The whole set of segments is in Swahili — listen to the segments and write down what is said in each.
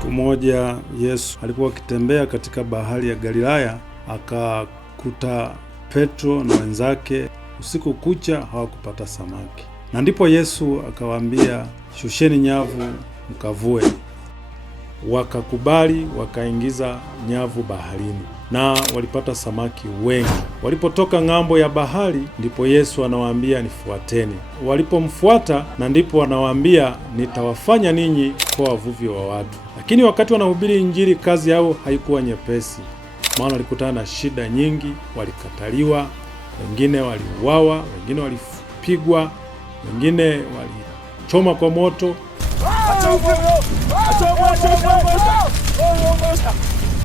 Siku moja Yesu alikuwa akitembea katika bahari ya Galilaya, akakuta Petro na wenzake usiku kucha hawakupata samaki. Na ndipo Yesu akawaambia, shusheni nyavu mkavue. Wakakubali, wakaingiza nyavu baharini na walipata samaki wengi. Walipotoka ng'ambo ya bahari, ndipo Yesu anawaambia, nifuateni. Walipomfuata, na ndipo anawaambia, nitawafanya ninyi kuwa wavuvi wa watu. Lakini wakati wanahubiri Injili, kazi yao haikuwa nyepesi, maana walikutana na shida nyingi. Walikataliwa, wengine waliuawa, wengine walipigwa, wengine walichoma kwa moto.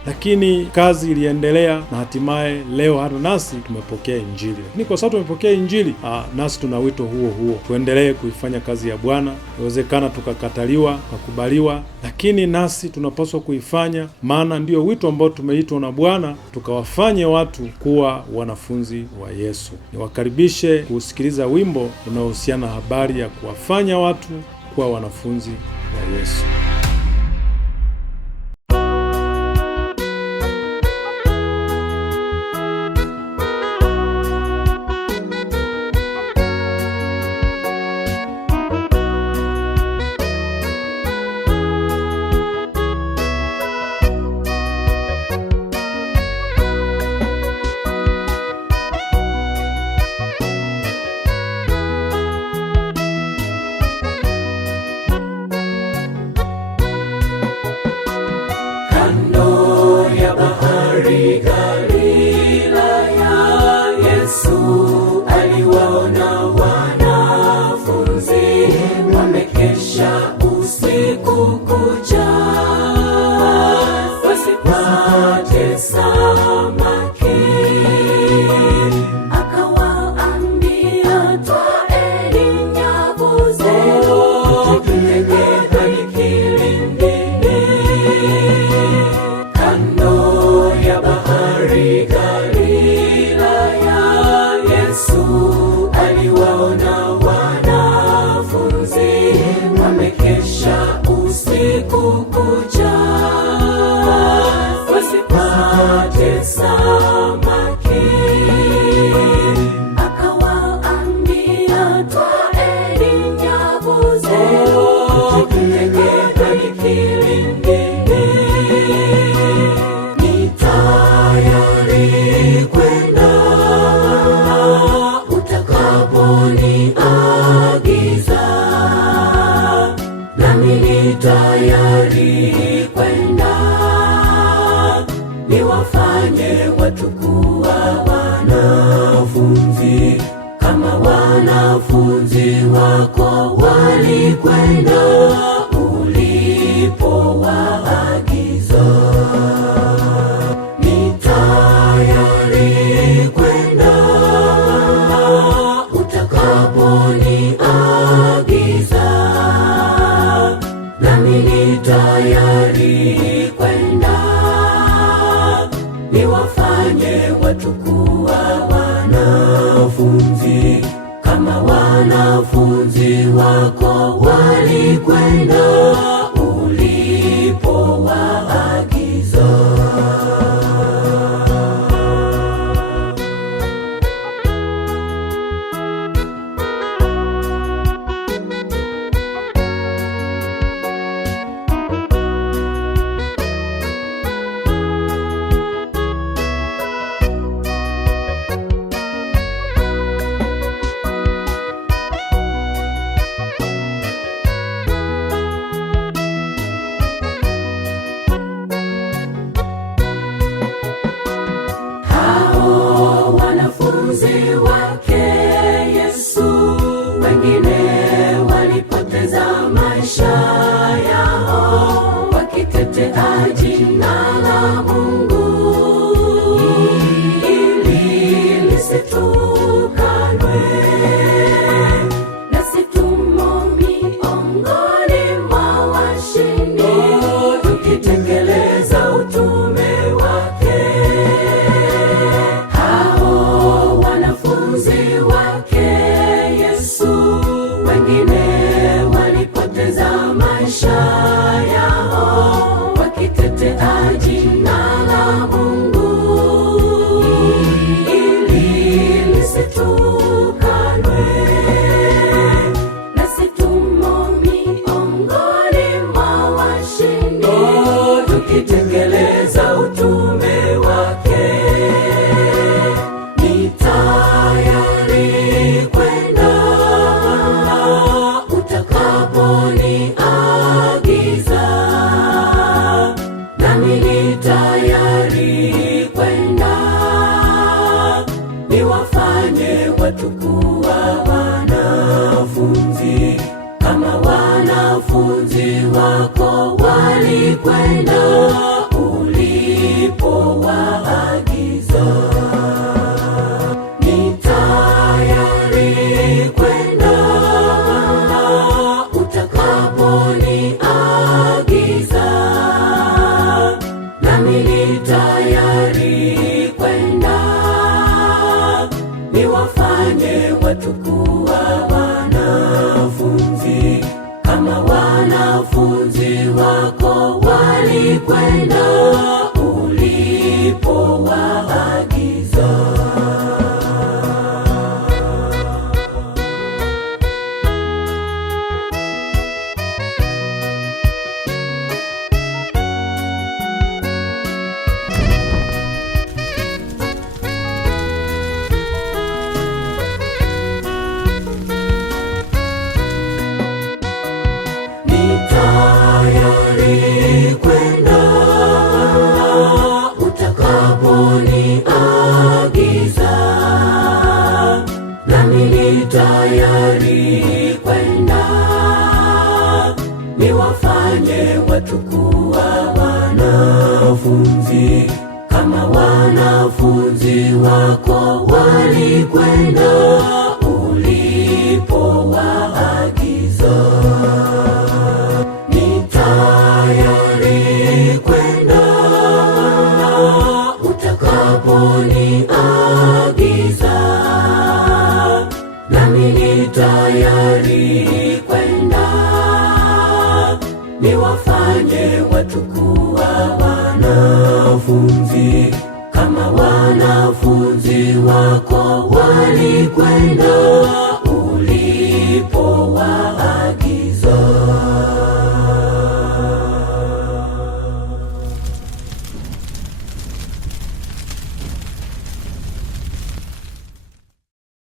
Lakini kazi iliendelea, na hatimaye leo hata nasi tumepokea Injili. Lakini kwa sababu tumepokea Injili, nasi tuna wito huo huo, tuendelee kuifanya kazi ya Bwana. Inawezekana tukakataliwa, tukakubaliwa, lakini nasi tunapaswa kuifanya, maana ndio wito ambao tumeitwa na Bwana, tukawafanye watu kuwa wanafunzi wa Yesu. Niwakaribishe kusikiliza wimbo unaohusiana na habari ya kuwafanya watu kuwa wanafunzi wa Yesu. Galilaya, Yesu aliwaona wanafunzi wamekesha usiku kucha wasipate samaki. Akawaambia, twaeni nyavu zenu mtege hadi kilindini. Kando ya bahari Galilaya, Yesu aliwaona wanafunzi wamekesha usiku kucha wasipate samaki. Akawaambia, twaeni nyavu zenu mtege hadi kilindini. Ni tayari kwenda utakaponiagiza, nami ni tayari kwenda niwafanye watu kuwa wanafunzi, kama wanafunzi wako walikwenda ulipowaagiza. Ni tayari kwenda utakaponiagiza, nami ni tayari kwenda niwafanye watu kuwa wanafunzi, kama wanafunzi wako walikwenda ulipowaagiza. Wanafunzi wake Yesu wengine walipoteza maisha yao wakitetea jina la Mungu ili lisitukanwe. Nasi tumo miongoni mwa washindi tukitekeleza utume wake. Wanafunzi wake Yesu wengine walipoteza maisha yao akitekeleza utume wake. Ni tayari kwenda utakaponiagiza, nami ni tayari kwenda niwafanye watu kuwa wanafunzi, kama wanafunzi wako walikwenda ulipowaagiza. Ni tayari kwenda utakaponiagiza, nami ni tayari kwenda niwafanye watu kuwa wanafunzi, kama wanafunzi wako walikwenda ulipowaagiza. Tayari kwenda utakaponiagiza, nami ni tayari kwenda niwafanye watu kuwa wanafunzi, kama wanafunzi wako walikwenda ulipowaagiza. Tayari kwenda utakaponiagiza, nami ni tayari kwenda niwafanye watu kuwa wanafunzi, kama wanafunzi wako walikwenda